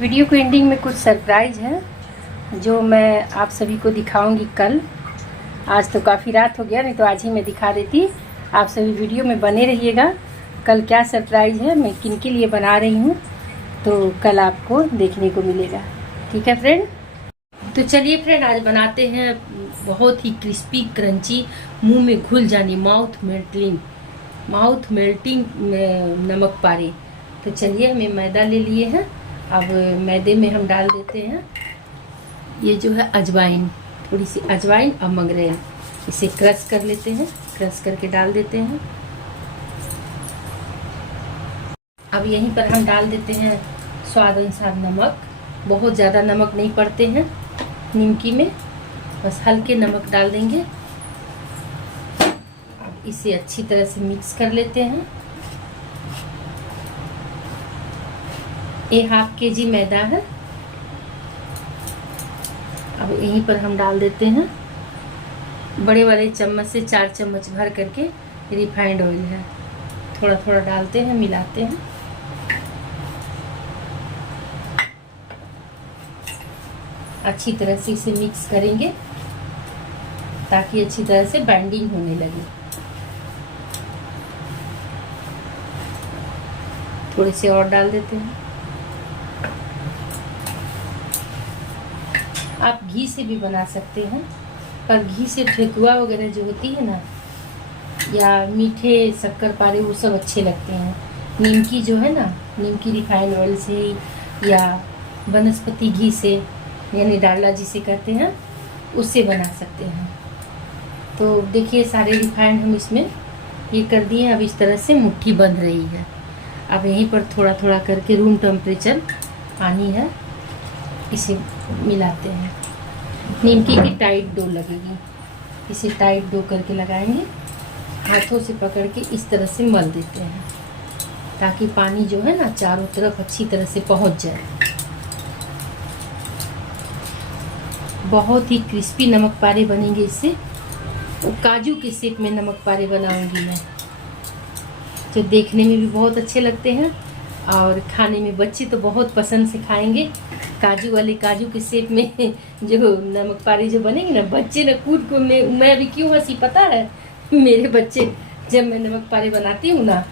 Video को ending में कुछ सरप्राइज़ है जो मैं आप सभी को दिखाऊंगी कल। आज तो काफ़ी रात हो गया, नहीं तो आज ही मैं दिखा देती। आप सभी वीडियो में बने रहिएगा। कल क्या सरप्राइज़ है, मैं किन के लिए बना रही हूँ, तो कल आपको देखने को मिलेगा। ठीक है फ्रेंड, तो चलिए फ्रेंड, आज बनाते हैं बहुत ही क्रिस्पी क्रंची, मुंह में घुल जानी, माउथ मेल्टिंग नमक पारे। तो चलिए, हमें मैदा ले लिए हैं। अब मैदे में हम डाल देते हैं ये जो है अजवाइन, थोड़ी सी अजवाइन और मंगरेल। इसे क्रश कर लेते हैं, क्रश करके डाल देते हैं। अब यहीं पर हम डाल देते हैं स्वाद अनुसार नमक। बहुत ज़्यादा नमक नहीं पड़ते हैं निमकी में, बस हल्के नमक डाल देंगे। अब इसे अच्छी तरह से मिक्स कर लेते हैं। ये ½ kg मैदा है। अब यहीं पर हम डाल देते हैं बड़े वाले चम्मच से 4 चम्मच भर करके रिफाइंड ऑयल है। थोड़ा थोड़ा डालते हैं, मिलाते हैं। अच्छी तरह से इसे मिक्स करेंगे ताकि अच्छी तरह से बाइंडिंग होने लगे। थोड़े से और डाल देते हैं। आप घी से भी बना सकते हैं, पर घी से ठेकुआ वगैरह जो होती है ना, या मीठे शक्कर पारे, वो सब अच्छे लगते हैं। निमकी जो है ना, निमकी रिफाइंड ऑयल से या वनस्पति घी से, यानी डालडा जिसे कहते हैं, उससे बना सकते हैं। तो देखिए, सारे रिफाइंड हम इसमें ये कर दिए। अब इस तरह से मुट्ठी बंध रही है। अब यहीं पर थोड़ा थोड़ा करके रूम टेम्परेचर पानी है, इसे मिलाते हैं। निमकी की टाइट डो लगेगी, इसे टाइट डो करके लगाएंगे। हाथों से पकड़ के इस तरह से मल देते हैं ताकि पानी जो है ना चारों तरफ अच्छी तरह से पहुंच जाए। बहुत ही क्रिस्पी नमक पारे बनेंगे इससे। काजू के शेप में नमक पारे बनाऊंगी मैं, जो देखने में भी बहुत अच्छे लगते हैं और खाने में बच्चे तो बहुत पसंद से खाएंगे। काजू वाले, काजू के शेप में जो नमक पारे जो बनेंगे ना, बच्चे ना कूद को, मैं अभी क्यों हंसी पता है? मेरे बच्चे जब मैं नमक पारे बनाती हूँ ना,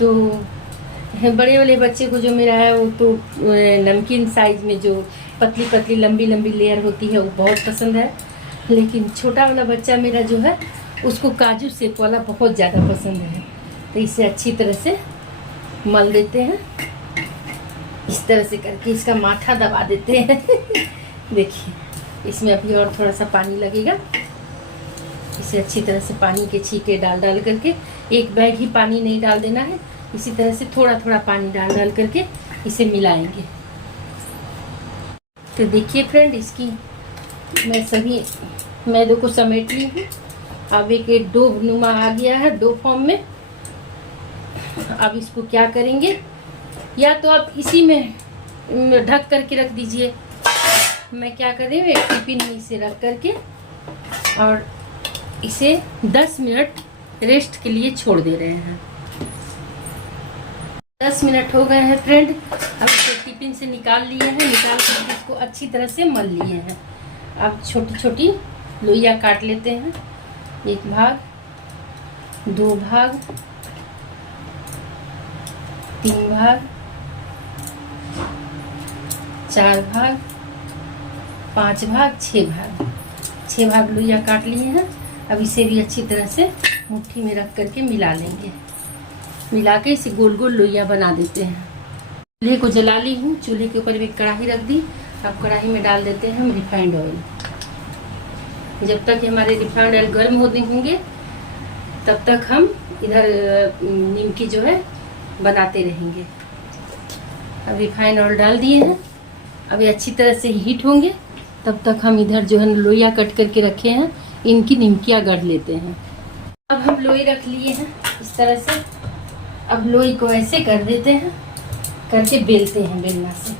तो बड़े वाले बच्चे को जो मेरा है, वो तो नमकीन साइज में जो पतली पतली लंबी लंबी लेयर होती है, वो बहुत पसंद है। लेकिन छोटा वाला बच्चा मेरा जो है, उसको काजू शेप वाला बहुत ज़्यादा पसंद है। तो इसे अच्छी तरह से मल देते हैं। इस तरह से करके इसका माठा दबा देते हैं। देखिए, इसमें अभी और थोड़ा सा पानी लगेगा। इसे अच्छी तरह से पानी के छींटे डाल डाल करके, एक बैग ही पानी नहीं डाल देना है, इसी तरह से थोड़ा थोड़ा पानी डाल डाल करके इसे मिलाएंगे। तो देखिए फ्रेंड, इसकी मैं सभी मैदे को समेट ली हूँ। अब एक डो नुमा आ गया है, डो फॉर्म में। अब इसको क्या करेंगे, या तो आप इसी में ढक करके रख दीजिए। मैं क्या कर रही हूँ, एक टिफिन में इसे रख करके और इसे 10 मिनट रेस्ट के लिए छोड़ दे रहे हैं। 10 मिनट हो गए हैं फ्रेंड। अब इसे टिफिन से निकाल लिए हैं, निकाल करके इसको अच्छी तरह से मल लिए हैं। अब छोटी छोटी लोइयाँ काट लेते हैं। 1 भाग, 2 भाग, 3 भाग, 4 भाग, 5 भाग, 6 भाग। 6 भाग लोइयाँ काट लिए हैं। अब इसे भी अच्छी तरह से मुट्ठी में रख करके मिला लेंगे। मिला के इसे गोल गोल लोइयाँ बना देते हैं। चूल्हे को जला ली हूँ, चूल्हे के ऊपर एक कढ़ाई रख दी। अब कढ़ाई में डाल देते हैं हम रिफाइंड ऑयल। जब तक हमारे रिफाइंड ऑयल गर्म होंगे, तब तक हम इधर निमकी जो है बनाते रहेंगे। अब रिफाइंड ऑयल डाल दिए हैं। अब ये अच्छी तरह से हीट होंगे, तब तक हम इधर जो है लोइयाँ कट करके रखे हैं, इनकी निमकियाँ गढ़ लेते हैं। अब हम लोई रख लिए हैं इस तरह से। अब लोई को ऐसे कर देते हैं, करके बेलते हैं बेलना से।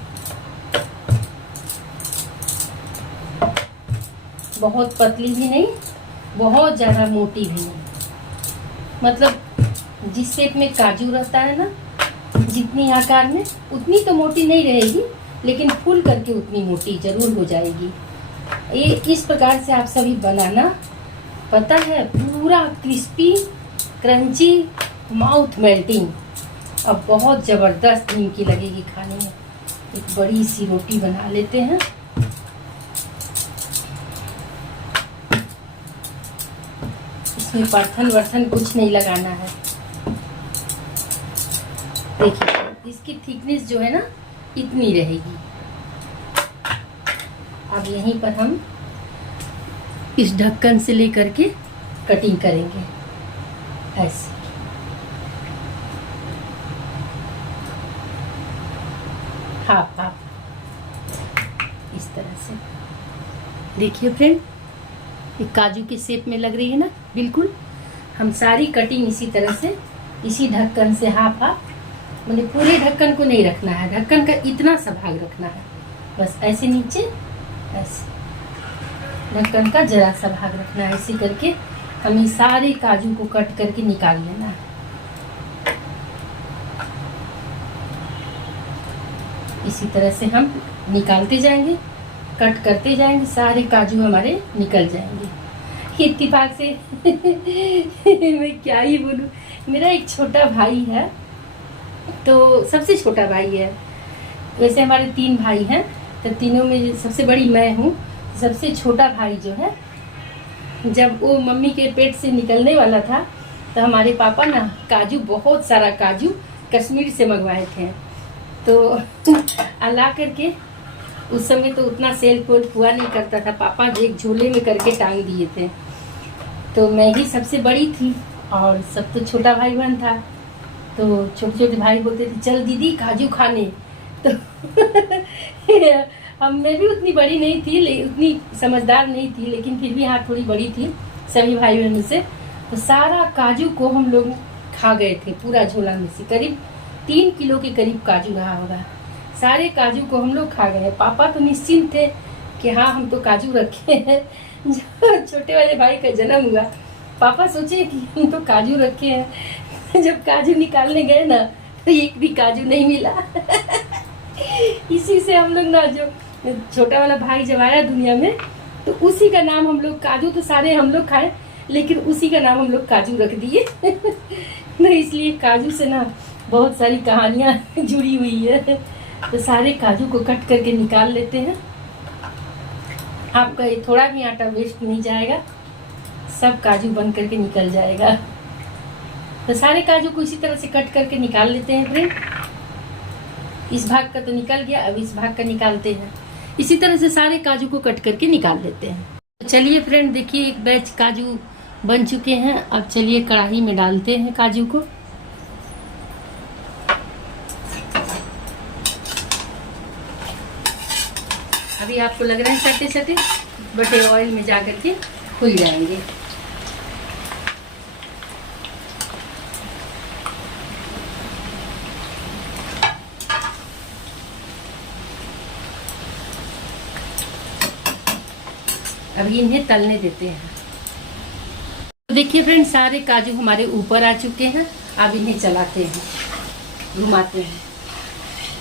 बहुत पतली भी नहीं, बहुत ज़्यादा मोटी भी नहीं। मतलब जिस शेप में काजू रहता है ना, जितनी आकार में, उतनी तो मोटी नहीं रहेगी, लेकिन फूल करके उतनी मोटी जरूर हो जाएगी। ये इस प्रकार से आप सभी बनाना, पता है पूरा क्रिस्पी क्रंची माउथ मेल्टिंग और बहुत ज़बरदस्त नीमकी लगेगी खाने में। एक बड़ी सी रोटी बना लेते हैं। इसमें परथन वर्थन कुछ नहीं लगाना है। देखिए इसकी थिकनेस जो है ना इतनी रहेगी। अब यहीं पर हम इस ढक्कन से लेकर के कटिंग करेंगे ऐसे। हाफ हाफ इस तरह से। देखिए फ्रेंड, ये काजू के शेप में लग रही है ना बिल्कुल। हम सारी कटिंग इसी तरह से, इसी ढक्कन से हाफ हाफ, मतलब पूरे ढक्कन को नहीं रखना है, ढक्कन का इतना सा भाग रखना है बस। ऐसे नीचे ऐसे ढक्कन का जरा सा भाग रखना है। ऐसे करके हमें सारे काजू को कट करके निकाल लेना है। इसी तरह से हम निकालते जाएंगे, कट करते जाएंगे, सारे काजू हमारे निकल जाएंगे। इत्तेफाक से मैं क्या ही बोलूं, मेरा एक छोटा भाई है, तो सबसे छोटा भाई है। वैसे हमारे 3 भाई हैं, तो तीनों में सबसे बड़ी मैं हूँ। सबसे छोटा भाई जो है, जब वो मम्मी के पेट से निकलने वाला था तो हमारे पापा ना काजू, बहुत सारा काजू कश्मीर से मंगवाए थे। तो ला करके उस समय तो उतना सेल फोल हुआ नहीं करता था, पापा एक झोले में करके टांग दिए थे। तो मैं ही सबसे बड़ी थी और सब तो छोटा भाई बहन था। तो छोटे छोटे भाई बोलते थे चल दीदी काजू खाने। तो मैं भी उतनी बड़ी नहीं थी, उतनी समझदार नहीं थी, लेकिन फिर भी हाँ थोड़ी बड़ी थी सभी भाई बहनों से। तो सारा काजू को हम लोग खा गए थे, पूरा झोला में से। करीब 3 किलो के करीब काजू रहा होगा। सारे काजू को हम लोग खा गए। पापा तो निश्चिंत थे कि हाँ हम तो काजू रखे हैं। जब छोटे वाले भाई का जन्म हुआ, पापा सोचे कि हम तो काजू रखे हैं। जब काजू निकालने गए ना तो एक भी काजू नहीं मिला। इसी से हम लोग ना, जो छोटा वाला भाई जब आया दुनिया में, तो उसी का नाम हम लोग, काजू तो सारे हम लोग खाए लेकिन उसी का नाम हम लोग काजू रख दिए। ना इसलिए काजू से ना बहुत सारी कहानियां जुड़ी हुई है। तो सारे काजू को कट करके निकाल लेते हैं। आपका ये थोड़ा भी आटा वेस्ट नहीं जाएगा, सब काजू बन करके निकल जाएगा। तो सारे काजू को इसी तरह से कट करके निकाल लेते हैं फ्रेंड। इस भाग का तो निकल गया, अब इस भाग का निकालते हैं। इसी तरह से सारे काजू को कट करके निकाल लेते हैं। चलिए फ्रेंड देखिए, एक बैच काजू बन चुके हैं। अब चलिए कढ़ाई में डालते हैं काजू को। अभी आपको लग रहा है सटे सटे, बटे ऑयल में जा करके खुल जाएंगे। अभी इन्हें तलने देते हैं। तो देखिए फ्रेंड, सारे काजू हमारे ऊपर आ चुके हैं। अब इन्हें चलाते हैं, घुमाते हैं,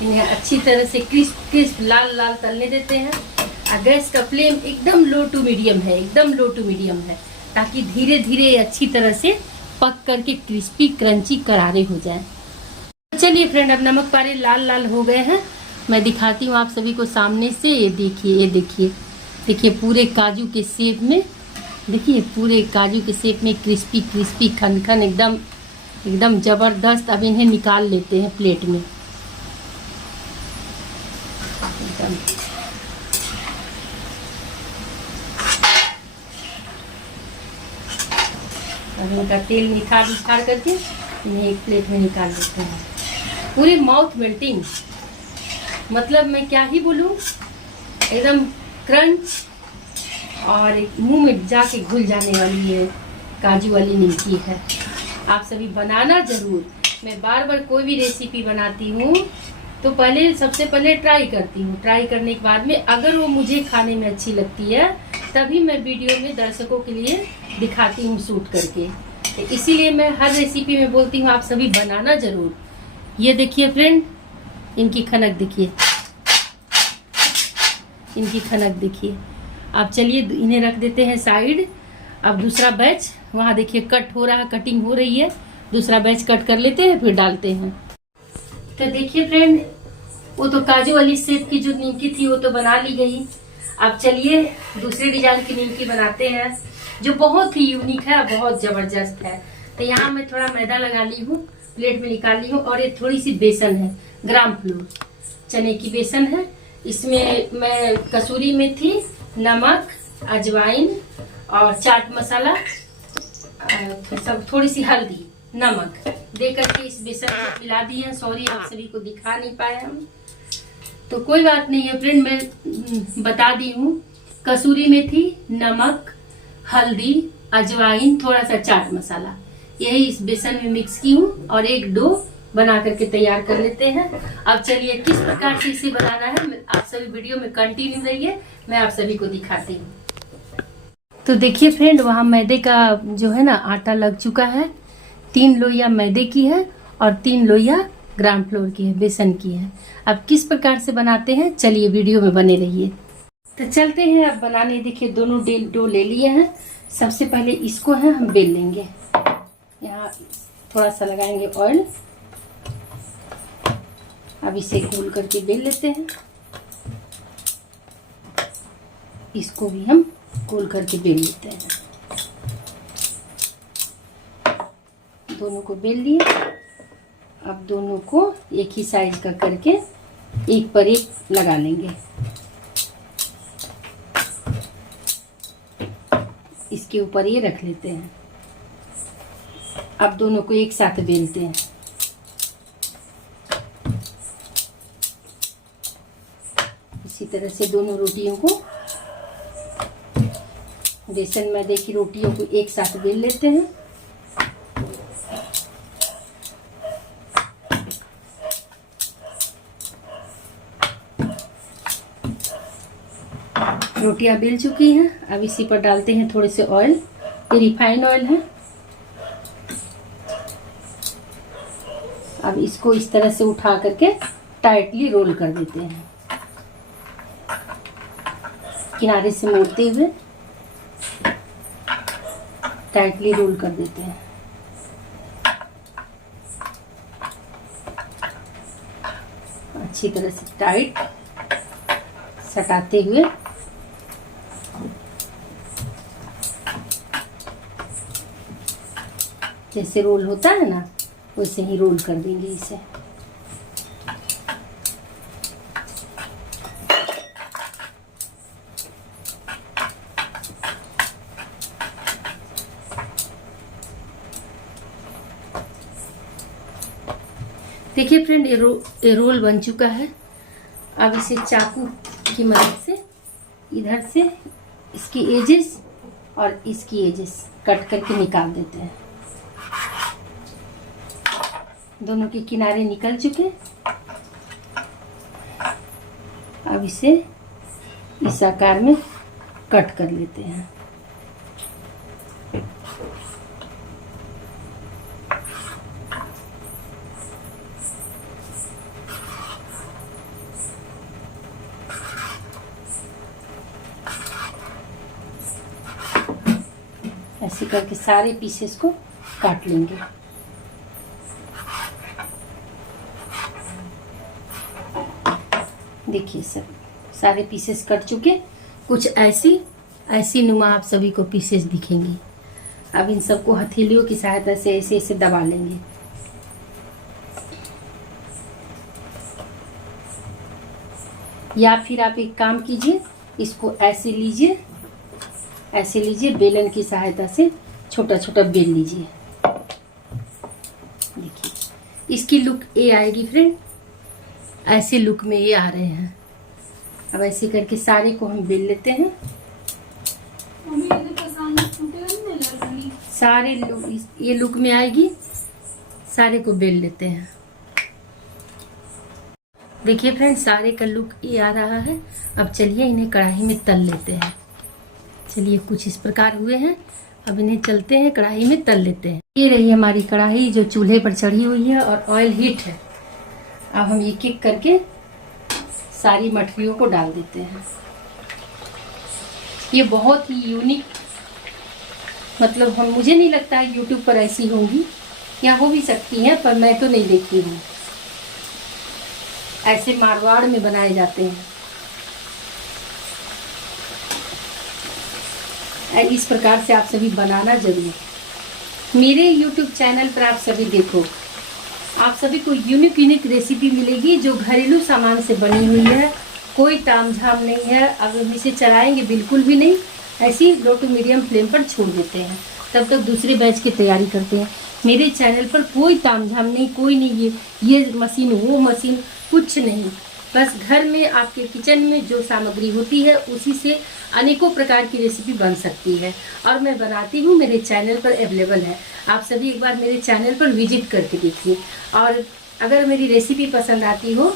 इन्हें अच्छी तरह से क्रिस्प क्रिस्प लाल लाल तलने देते हैं। और गैस का फ्लेम एकदम लो टू मीडियम है, एकदम लो टू मीडियम है, ताकि धीरे धीरे अच्छी तरह से पक करके क्रिस्पी क्रंची करारे हो जाए। चलिए फ्रेंड, अब नमक पारे लाल लाल हो गए हैं। मैं दिखाती हूँ आप सभी को सामने से। ये देखिए, ये देखिए, देखिए पूरे काजू के शेप में, देखिए पूरे काजू के शेप में क्रिस्पी क्रिस्पी खन खन एकदम एकदम ज़बरदस्त। अब इन्हें निकाल लेते हैं प्लेट में। अब इनका तेल निखार निखार करके इन्हें एक प्लेट में निकाल लेते हैं। पूरे माउथ मेल्टिंग, मतलब मैं क्या ही बोलूँ, एकदम क्रंच और एक मुंह में जाके घुल जाने वाली है काजू वाली निमकी है। आप सभी बनाना ज़रूर। मैं बार बार कोई भी रेसिपी बनाती हूँ तो पहले सबसे पहले ट्राई करती हूँ। ट्राई करने के बाद में अगर वो मुझे खाने में अच्छी लगती है तभी मैं वीडियो में दर्शकों के लिए दिखाती हूँ शूट करके। तो इसीलिए मैं हर रेसिपी में बोलती हूँ आप सभी बनाना ज़रूर। ये देखिए फ्रेंड, इनकी खनक देखिए, इनकी खनक देखिए। अब चलिए इन्हें रख देते हैं साइड। अब दूसरा बैच वहाँ देखिए कट हो रहा है, कटिंग हो रही है। दूसरा बैच कट कर लेते हैं फिर डालते हैं। तो देखिए फ्रेंड, वो तो काजू वाली शेप की जो निमकी थी वो तो बना ली गई। अब चलिए दूसरे डिजाइन की निमकी बनाते हैं जो बहुत ही यूनिक है और बहुत जबरदस्त है। तो यहाँ मैं थोड़ा मैदा लगा ली हूँ, प्लेट में निकाल ली हूँ, और ये थोड़ी सी बेसन है, ग्राम फ्लोर चने की बेसन है। इसमें मैं कसूरी मेथी, नमक, अजवाइन और चाट मसाला, सब थोड़ी सी हल्दी, नमक दे करके इस बेसन को मिला दी है। सॉरी आप सभी को दिखा नहीं पाए हम, तो कोई बात नहीं है फ्रेंड, मैं बता दी हूँ। कसूरी मेथी, नमक, हल्दी, अजवाइन, थोड़ा सा चाट मसाला, यही इस बेसन में मिक्स की हूँ और एक डो बना करके तैयार कर लेते हैं। अब चलिए किस प्रकार से इसे बनाना है आप सभी वीडियो में कंटिन्यू रहिए, मैं आप सभी को दिखाती हूँ। तो देखिए फ्रेंड, वहाँ मैदे का जो है ना आटा लग चुका है। 3 लोइया मैदे की है और 3 लोइया ग्राम फ्लोर की है, बेसन की है। अब किस प्रकार से बनाते हैं चलिए वीडियो में बने रहिए। तो चलते हैं अब बनाने। देखिए दोनों डो ले लिए हैं। सबसे पहले इसको है हम बेल लेंगे। यहाँ थोड़ा सा लगाएंगे ऑयल। अब इसे गोल करके बेल लेते हैं। इसको भी हम गोल करके बेल लेते हैं। दोनों को बेल लिए। अब दोनों को एक ही साइज का करके एक पर एक लगा लेंगे। इसके ऊपर ये रख लेते हैं। अब दोनों को एक साथ बेलते हैं। इसी तरह से दोनों रोटियों को, बेसन मैदे की रोटियों को एक साथ बेल लेते हैं। रोटियां बेल चुकी हैं। अब इसी पर डालते हैं थोड़े से ऑयल। ये रिफाइंड ऑयल है। अब इसको इस तरह से उठा करके टाइटली रोल कर देते हैं, किनारे से मोड़ते हुए टाइटली रोल कर देते हैं। अच्छी तरह से टाइट सटाते हुए जैसे रोल होता है ना वैसे ही रोल कर देंगे इसे। देखिए फ्रेंड, ये रोल बन चुका है। अब इसे चाकू की मदद से इधर से इसकी एजेस और इसकी एजेस कट करके निकाल देते हैं। दोनों के किनारे निकल चुके। अब इसे इस आकार में कट कर लेते हैं। ऐसे करके सारे पीसेस को काट लेंगे। देखिए सब सारे पीसेस कट चुके। कुछ ऐसी नुमा आप सभी को पीसेस दिखेंगी। अब इन सबको हथेलियों की सहायता से ऐसे ऐसे दबा लेंगे। या फिर आप एक काम कीजिए, इसको ऐसे लीजिए, ऐसे लीजिए, बेलन की सहायता से छोटा छोटा बेल लीजिए। देखिए इसकी लुक ये आएगी फ्रेंड, ऐसे लुक में ये आ रहे हैं। अब ऐसे करके सारे को हम बेल लेते हैं। सारे लुक ये लुक में आएगी। सारे को बेल लेते हैं। देखिए फ्रेंड, सारे का लुक ये आ रहा है। अब चलिए इन्हें कढ़ाई में तल लेते हैं। चलिए कुछ इस प्रकार हुए हैं। अब इन्हें चलते हैं कढ़ाई में तल लेते हैं। ये रही हमारी कढ़ाई जो चूल्हे पर चढ़ी हुई है और ऑयल हीट है। अब हम एक एक करके सारी मठरियों को डाल देते हैं। ये बहुत ही यूनिक, मतलब हम मुझे नहीं लगता है यूट्यूब पर ऐसी होंगी, या हो भी सकती हैं पर मैं तो नहीं देखी हूँ। ऐसे मारवाड़ में बनाए जाते हैं। इस प्रकार से आप सभी बनाना जरूर। मेरे YouTube चैनल पर आप सभी देखो, आप सभी को यूनिक यूनिक रेसिपी मिलेगी जो घरेलू सामान से बनी हुई है। कोई तामझाम नहीं है। अब हम इसे चलाएंगे बिल्कुल भी नहीं, ऐसी लो टू मीडियम फ्लेम पर छोड़ देते हैं, तब तक दूसरे बैच की तैयारी करते हैं। मेरे चैनल पर कोई तामझाम नहीं, कोई नहीं ये मशीन वो मशीन, कुछ नहीं। बस घर में आपके किचन में जो सामग्री होती है उसी से अनेकों प्रकार की रेसिपी बन सकती है, और मैं बनाती हूँ, मेरे चैनल पर अवेलेबल है। आप सभी एक बार मेरे चैनल पर विजिट करके देखिए, और अगर मेरी रेसिपी पसंद आती हो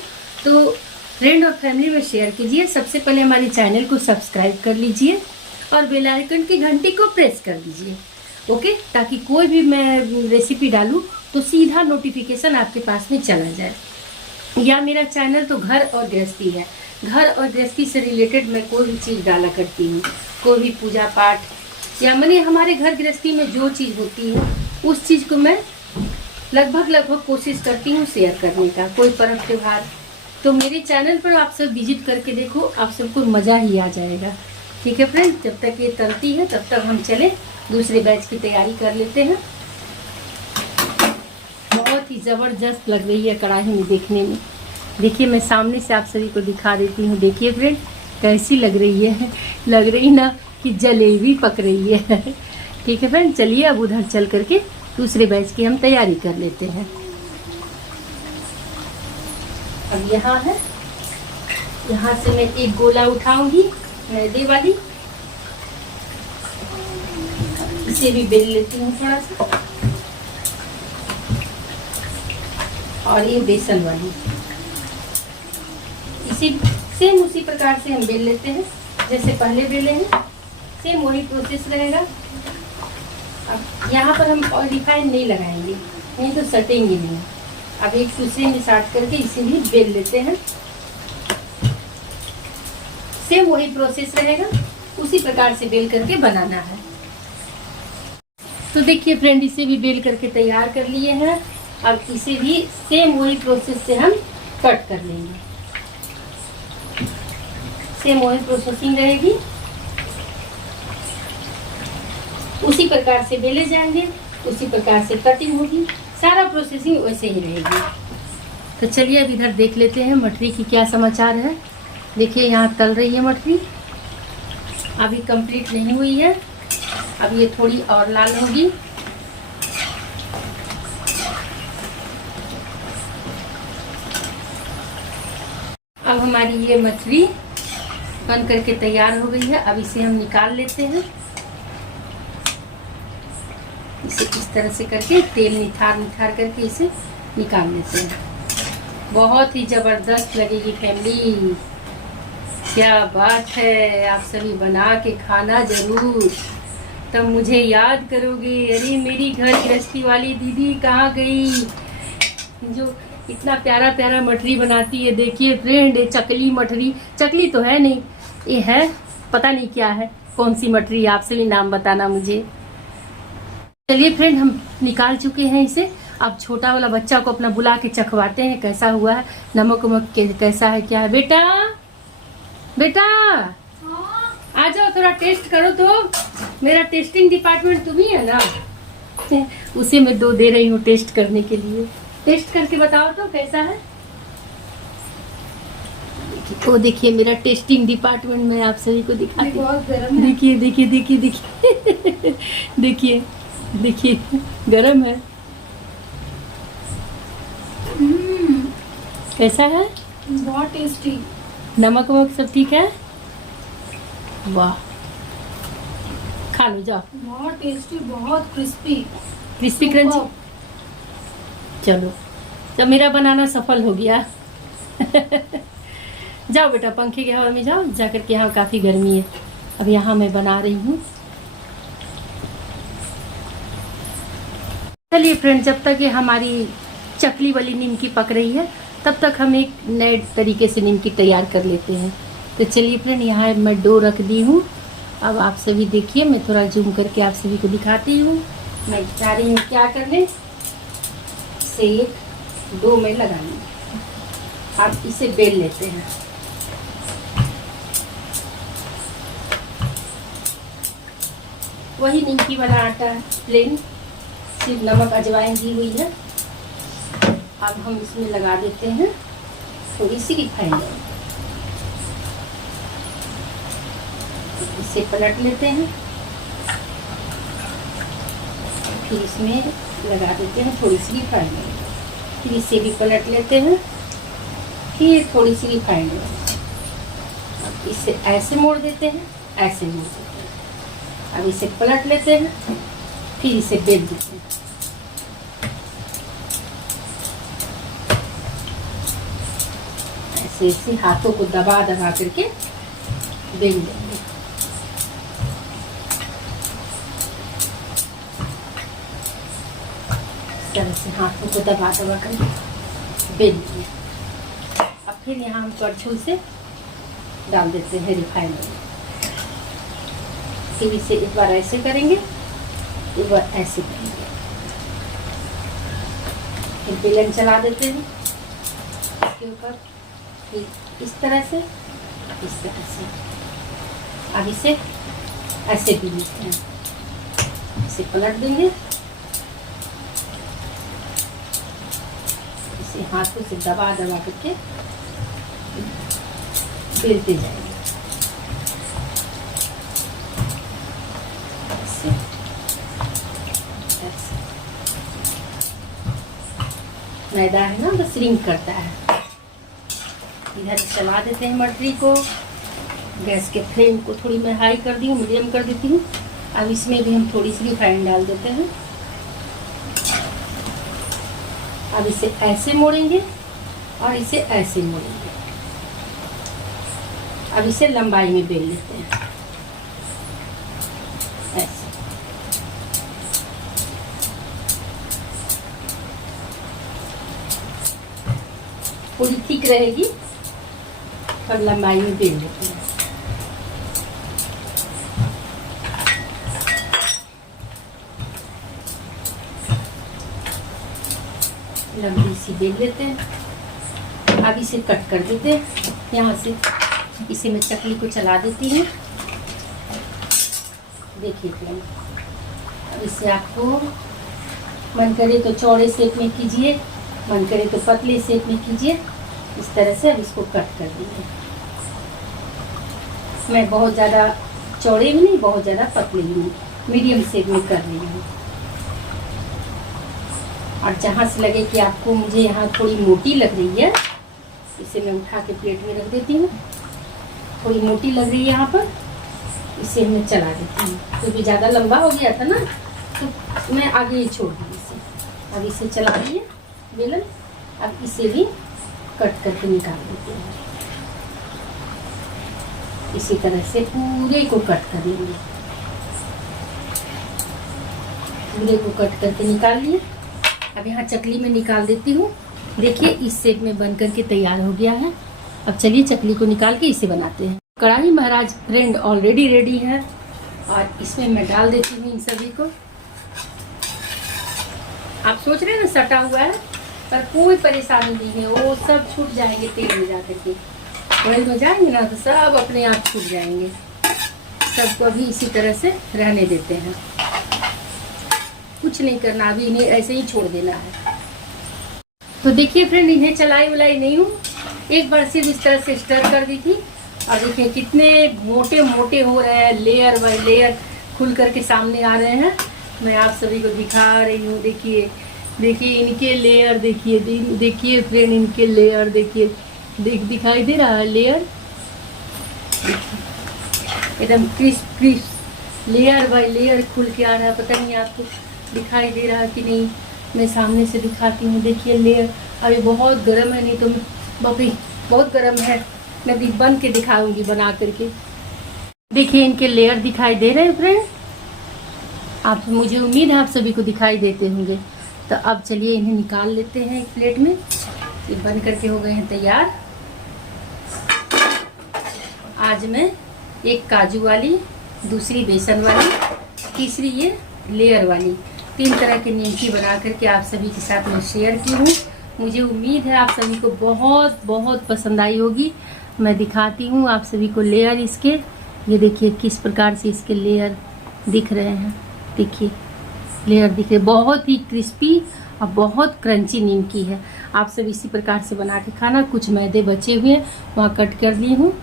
तो फ्रेंड और फैमिली में शेयर कीजिए। सबसे पहले हमारे चैनल को सब्सक्राइब कर लीजिए और बेल आइकन की घंटी को प्रेस कर दीजिए, ओके, ताकि कोई भी मैं रेसिपी डालूँ तो सीधा नोटिफिकेशन आपके पास में चला जाए। या मेरा चैनल तो घर और गृहस्थी है, घर और गृहस्थी से रिलेटेड मैं कोई भी चीज़ डाला करती हूँ, कोई भी पूजा पाठ या मैंने हमारे घर गृहस्थी में जो चीज़ होती है उस चीज़ को मैं लगभग कोशिश करती हूँ शेयर करने का। कोई पर्व त्योहार, तो मेरे चैनल पर आप सब विजिट करके देखो, आप सबको मज़ा ही आ जाएगा। ठीक है फ्रेंड, जब तक ये तलती है तब तक हम चले दूसरे बैच की तैयारी कर लेते हैं। बहुत ही ज़बरदस्त लग रही है कढ़ाई में देखने में। देखिए मैं सामने से आप सभी को दिखा देती हूँ। देखिए फ्रेंड कैसी लग रही है, लग रही ना कि जलेबी पक रही है। ठीक है फ्रेंड, चलिए अब उधर चल करके दूसरे बैच की हम तैयारी कर लेते हैं। अब यहाँ है, यहाँ से मैं एक गोला उठाऊंगी मैदे वाली, इसे भी बेल लेती हूँ थोड़ा सा, और ये बेसन वाली इसी सेम उसी प्रकार से हम बेल लेते हैं जैसे पहले बेले हैं, सेम वही प्रोसेस रहेगा। अब यहाँ पर हम रिफाइन नहीं लगाएंगे, नहीं तो सटेंगे नहीं। अब एक दूसरे में साट करके इसे भी बेल लेते हैं, सेम वही प्रोसेस रहेगा, उसी प्रकार से बेल करके बनाना है। तो देखिए फ्रेंड, इसे भी बेल करके तैयार कर लिए हैं। अब इसे भी सेम वही प्रोसेस से हम कट कर लेंगे, सेम वही प्रोसेसिंग रहेगी, उसी प्रकार से बेले जाएंगे, उसी प्रकार से कटिंग होगी, सारा प्रोसेसिंग वैसे ही रहेगी। तो चलिए अब इधर देख लेते हैं मटरी की क्या समाचार है। देखिए यहाँ तल रही है मटरी, अभी कंप्लीट नहीं हुई है, अब ये थोड़ी और लाल होगी। अब हमारी ये मछली बन करके तैयार हो गई है। अब इसे हम निकाल लेते हैं, इसे इस तरह से करके तेल निथार करके इसे निकाल लेते हैं। बहुत ही ज़बरदस्त लगेगी फैमिली, क्या बात है। आप सभी बना के खाना जरूर, तब मुझे याद करोगे, अरे मेरी घर गृहस्थी वाली दीदी कहाँ गई जो इतना प्यारा प्यारा मठरी बनाती है। देखिए फ्रेंड, ये चकली मठरी, चकली तो है नहीं, ये है पता नहीं क्या है, कौन सी मठरी, आपसे भी नाम बताना मुझे। चलिए फ्रेंड, हम निकाल चुके हैं इसे। अब छोटा वाला बच्चा को अपना बुला के चखवाते हैं कैसा हुआ है, नमक वमक कैसा है, क्या है। बेटा बेटा आ जाओ, थोड़ा टेस्ट करो तो। मेरा टेस्टिंग डिपार्टमेंट तुम ही है ना, उसे मैं 2 दे रही हूँ टेस्ट करने के लिए। टेस्ट करके बताओ तो कैसा है। तो देखिए मेरा टेस्टिंग डिपार्टमेंट में आप सभी को दिखाती हूँ। बहुत गरम है। देखिए देखिए देखिए देखिए देखिए देखिए गरम है। कैसा है? बहुत टेस्टी। नमक वमक सब ठीक है? वाह, खा लो जाओ। बहुत टेस्टी, बहुत क्रिस्पी क्रिस्पी क्रंची। चलो, जब मेरा बनाना सफल हो गया। जाओ बेटा, पंखे की हवा में जाओ, जाकर के यहाँ काफ़ी गर्मी है। अब यहाँ मैं बना रही हूँ। चलिए फ्रेंड, जब तक ये हमारी चकली वाली निमकी पक रही है तब तक हम एक नए तरीके से निमकी तैयार कर लेते हैं। तो चलिए फ्रेंड, यहाँ मैं डो रख दी हूँ अब आप सभी देखिए, मैं थोड़ा जूम करके आप सभी को दिखाती हूँ। मैं चाह रही हूँ क्या करने से एक डो में लगानी। आप इसे बेल लेते हैं। वही निमकी वाला आटा प्लेन, सिर्फ नमक अजवाइन दी हुई है। अब हम इसमें लगा देते हैं थोड़ी सी रिफाइंड ऑयल। इसे पलट लेते हैं, फिर इसमें लगा देते हैं थोड़ी सी रिफाइंड ऑयल। फिर इसे भी पलट लेते हैं, फिर थोड़ी सी रिफाइंड ऑयल। अब इसे ऐसे मोड़ देते हैं, ऐसे मोड़ देते हैं। अब इसे पलट लेते हैं, फिर इसे बेल देते हैं। ऐसे ऐसे हाथों को दबा दबा करके बेल देंगे। इस तरह से हाथों को दबा दबा करके बेल देंगे। अब फिर यहाँ हम करछुल से डाल देते हैं रिफाइंड ऑयल। फिर इसे एक बार ऐसे करेंगे, एक बार ऐसे करेंगे। फिर बेलन चला देते हैं इसके ऊपर, फिर इस तरह से, इस तरह से। अब इसे ऐसे भी लेते हैं, इसे पलट देंगे, इसे हाथों से दबा दबा करके बेलते जाएंगे। मैदा है ना, तो श्रिंक करता है। इधर चला देते हैं मटरी को। गैस के फ्लेम को थोड़ी मैं हाई कर दी हूँ, मीडियम कर देती हूँ। अब इसमें भी हम थोड़ी सी रिफाइंड डाल देते हैं। अब इसे ऐसे मोड़ेंगे और इसे ऐसे मोड़ेंगे। अब इसे लंबाई में बेल लेते हैं, ऐसे। थोड़ी थिक रहेगी और लंबाई में बेल लेते हैं। लंबी सी बेल लेते हैं। अब इसे कट कर देते हैं यहाँ से। इसे मैं चकली को चला देती हूँ। देखिए फ्रेंड, अब इसे आपको मन करे तो चौड़े शेप में कीजिए, मन करे तो पतले शेप में कीजिए। इस तरह से अब इसको कट कर देंगे। मैं बहुत ज़्यादा चौड़े भी नहीं, बहुत ज़्यादा पतले भी नहीं, मीडियम शेप में कर रही हूँ। और जहाँ से लगे कि आपको मुझे यहाँ थोड़ी मोटी लग रही है, इसे मैं उठा के प्लेट में रख देती हूँ। थोड़ी मोटी लग रही है यहाँ पर, इसे मैं चला देती हूँ। क्योंकि ज़्यादा लंबा हो गया था ना, तो मैं आगे ही छोड़ दी इसे। अब इसे चला दिए बेलन। अब इसे भी कट करके निकाल देते हैं। इसी तरह से पूरे को कट कर लेंगे। पूरे को कट करके निकाल लिए। अब यहाँ चकली में निकाल देती हूँ। देखिए इस शेप में बन करके तैयार हो गया है। अब चलिए चकली को निकाल के इसे बनाते हैं। कढ़ाई महाराज फ्रेंड ऑलरेडी रेडी है और इसमें मैं डाल देती हूँ इन सभी को। आप सोच रहे हैं ना सटा हुआ है, पर कोई परेशानी नहीं है, वो सब छूट जाएंगे तेल में जा करके। ऑयल में जाएंगे ना तो सब अपने आप छूट जाएंगे। सबको अभी इसी तरह से रहने देते हैं, कुछ नहीं करना, अभी इन्हें ऐसे ही छोड़ देना है। तो देखिए फ्रेंड, इन्हें चलाई वलाई नहीं हूँ, एक बार सिर्फ इस तरह से स्टर कर दी थी। और देखिए कितने मोटे मोटे हो रहे हैं, लेयर बाय लेयर खुल करके सामने आ रहे हैं। मैं आप सभी को दिखा रही हूँ। देखिए देखिए इनके लेयर, देखिए देखिए फ्रेंड इनके लेयर, देखिए दिखाई दे रहा है लेयर, एकदम crisp crisp layer by layer खुल के आ रहा है। पता नहीं आपको दिखाई दे रहा है कि नहीं, मैं सामने से दिखाती हूँ। देखिए लेयर अभी बहुत गर्म है, नहीं तो बापी बहुत गर्म है, मैं बन के दिखाऊंगी बना करके। देखिए इनके लेयर दिखाई दे रहे हैं फ्रेंड, आप मुझे उम्मीद है आप सभी को दिखाई देते होंगे। तो अब चलिए इन्हें निकाल लेते हैं एक प्लेट में। ये बन करके हो गए हैं तैयार। आज मैं एक काजू वाली दूसरी बेसन वाली, तीसरी ये लेयर वाली। 3 तरह की निमकी बना करके आप सभी के साथ मैं शेयर की हूँ। मुझे उम्मीद है आप सभी को बहुत बहुत पसंद आई होगी। मैं दिखाती हूँ आप सभी को लेयर इसके। ये देखिए किस प्रकार से इसके लेयर दिख रहे हैं। देखिए लेयर दिख रहे, बहुत ही क्रिस्पी और बहुत क्रंची निमकी है। आप सब इसी प्रकार से बना के खाना। कुछ मैदे बचे हुए हैं, वहाँ कट कर ली हूँ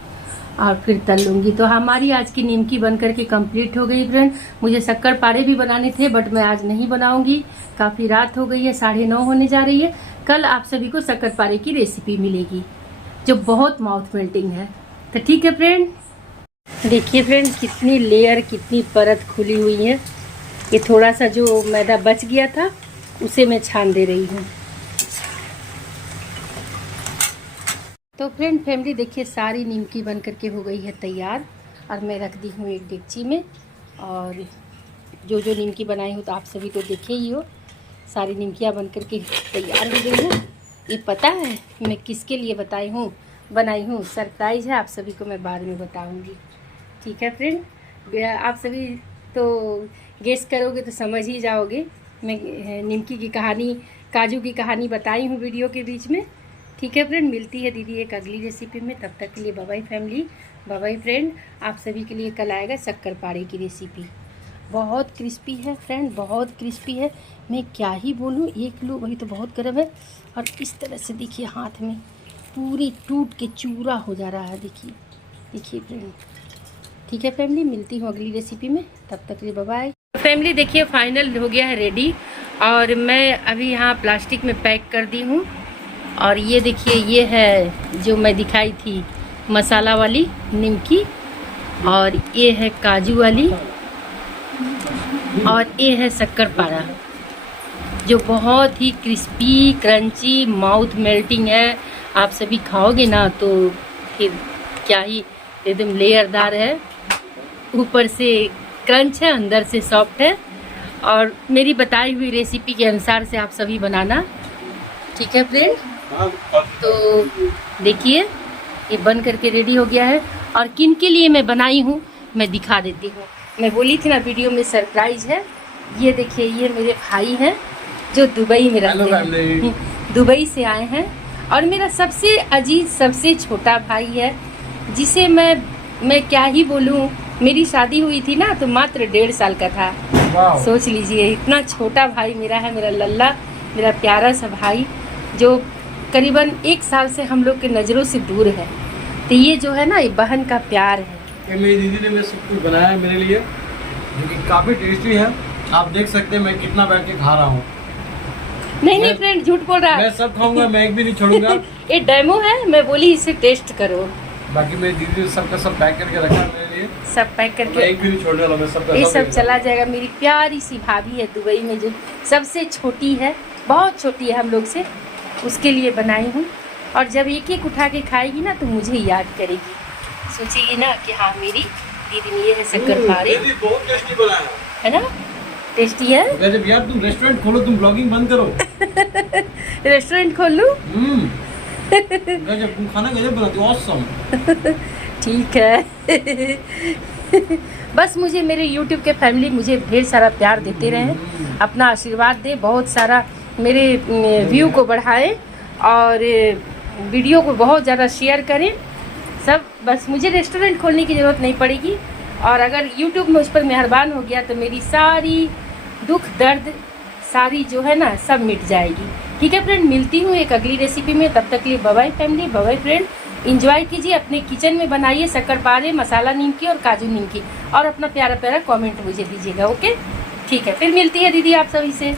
और फिर तल लूँगी। तो हमारी आज की निमकी बन करके कंप्लीट हो गई फ्रेंड। मुझे शक्कर पारे भी बनाने थे बट मैं आज नहीं बनाऊँगी, काफ़ी रात हो गई है, 9:30 होने जा रही है। कल आप सभी को शक्कर पारे की रेसिपी मिलेगी जो बहुत माउथ मेल्टिंग है। तो ठीक है फ्रेंड, देखिए फ्रेंड कितनी लेयर, कितनी परत खुली हुई है। ये थोड़ा सा जो मैदा बच गया था उसे मैं छान दे रही हूँ। तो फ्रेंड फैमिली देखिए सारी निमकी बन करके हो गई है तैयार और मैं रख दी हूँ एक डेगची में। और जो जो निमकी बनाई हूँ तो आप सभी तो देखे ही हो, सारी निमकियाँ बन करके तैयार हो गई हैं। ये पता है मैं किसके लिए बनाई हूँ, सरप्राइज़ है, आप सभी को मैं बाद में बताऊँगी। ठीक है फ्रेंड, आप सभी तो गेस करोगे तो समझ ही जाओगे। मैं निमकी की कहानी, काजू की कहानी बताई हूँ वीडियो के बीच में। ठीक है फ्रेंड, मिलती है दीदी एक अगली रेसिपी में। तब तक के लिए bye bye family, bye bye friend. आप सभी के लिए कल आएगा शक्कर पारे की रेसिपी। बहुत क्रिस्पी है फ्रेंड, बहुत क्रिस्पी है। मैं क्या ही बोलूँ, एक लो वही तो बहुत गर्म है। और इस तरह से देखिए हाथ में पूरी टूट के चूरा हो जा रहा है। देखिए देखिए फ्रेंड। ठीक है फैमिली, मिलती हूँ अगली रेसिपी में। तब तक के लिए बाय बाय फैमिली। देखिए फाइनल हो गया है रेडी और मैं अभी यहाँ प्लास्टिक में पैक कर दी हूँ। और ये देखिए ये है जो मैं दिखाई थी मसाला वाली निमकी, और ये है काजू वाली, और ये है शक्कर पारा जो बहुत ही क्रिस्पी क्रंची माउथ मेल्टिंग है। आप सभी खाओगे ना तो फिर क्या ही, एकदम लेयरदार है, ऊपर से क्रंच है, अंदर से सॉफ्ट है। और मेरी बताई हुई रेसिपी के अनुसार से आप सभी बनाना। ठीक है फ्रेंड, तो देखिए ये बन करके रेडी हो गया है। और किन के लिए मैं बनाई हूँ मैं दिखा देती हूँ। मैं बोली थी ना वीडियो में सरप्राइज है। ये देखिए ये मेरे भाई हैं जो दुबई में रहते हैं, दुबई से आए हैं। और मेरा सबसे अजीज सबसे छोटा भाई है जिसे मैं क्या ही बोलूँ, मेरी शादी हुई थी ना तो मात्र 1.5 साल का था। सोच लीजिए इतना छोटा भाई मेरा है, मेरा लल्ला, मेरा प्यारा सा भाई जो करीबन 1 साल से हम लोग के नज़रों से दूर है। तो ये जो है ना ये बहन का प्यार है। ये मेरी दीदी ने मैं सब कुछ बनाया है मेरे लिए जो कि काफ़ी टेस्टी है। आप देख सकते हैं मैं कितना बैठ के खा रहा हूँ। नहीं फ्रेंड झूठ बोल रहा है। मैं सब खाऊंगा, मैं एक भी नहीं छोड़ूंगा। ये डेमो है, मैं बोली इसे टेस्ट करो। बाकी मेरी दीदी ने सबका सब पैक करके रखा है मेरे लिए, सब पैक करके, एक भी नहीं छोड़ने वाला मैं सबका। ये सब चला जाएगा। मेरी प्यारी सी भाभी है दुबई में जो सबसे छोटी है, बहुत छोटी है हम लोग से, उसके लिए बनाई हूँ। और जब एक एक उठा के खाएगी ना तो मुझे याद करेगी, सोचेगी ना कि हाँ मेरी दीदी ने ये है शक्कर पारे। बहुत टेस्टी बनाया है ना, टेस्टी है। गजब यार, तुम रेस्टोरेंट खोलो, तुम ब्लॉगिंग बंद करो। रेस्टोरेंट खोल लूँ? गजब, तुम खाना गजब बनाती हो, ऑसम। ठीक है। बस मुझे मेरे YouTube के फैमिली मुझे ढेर सारा प्यार देते रहे, अपना आशीर्वाद दे, बहुत सारा मेरे व्यू को बढ़ाएं और वीडियो को बहुत ज़्यादा शेयर करें सब। बस मुझे रेस्टोरेंट खोलने की ज़रूरत नहीं पड़ेगी। और अगर YouTube में उस पर मेहरबान हो गया तो मेरी सारी दुख दर्द सारी जो है ना सब मिट जाएगी। ठीक है फ्रेंड, मिलती हूँ एक अगली रेसिपी में। तब तक के लिए bye bye family, bye bye friend. Enjoy कीजिए, अपने किचन में बनाइए शक्कर पारे, मसाला निमकी और काजू निमकी, और अपना प्यारा प्यारा कमेंट मुझे दीजिएगा। ओके ठीक है, फिर मिलती है दीदी आप सभी से।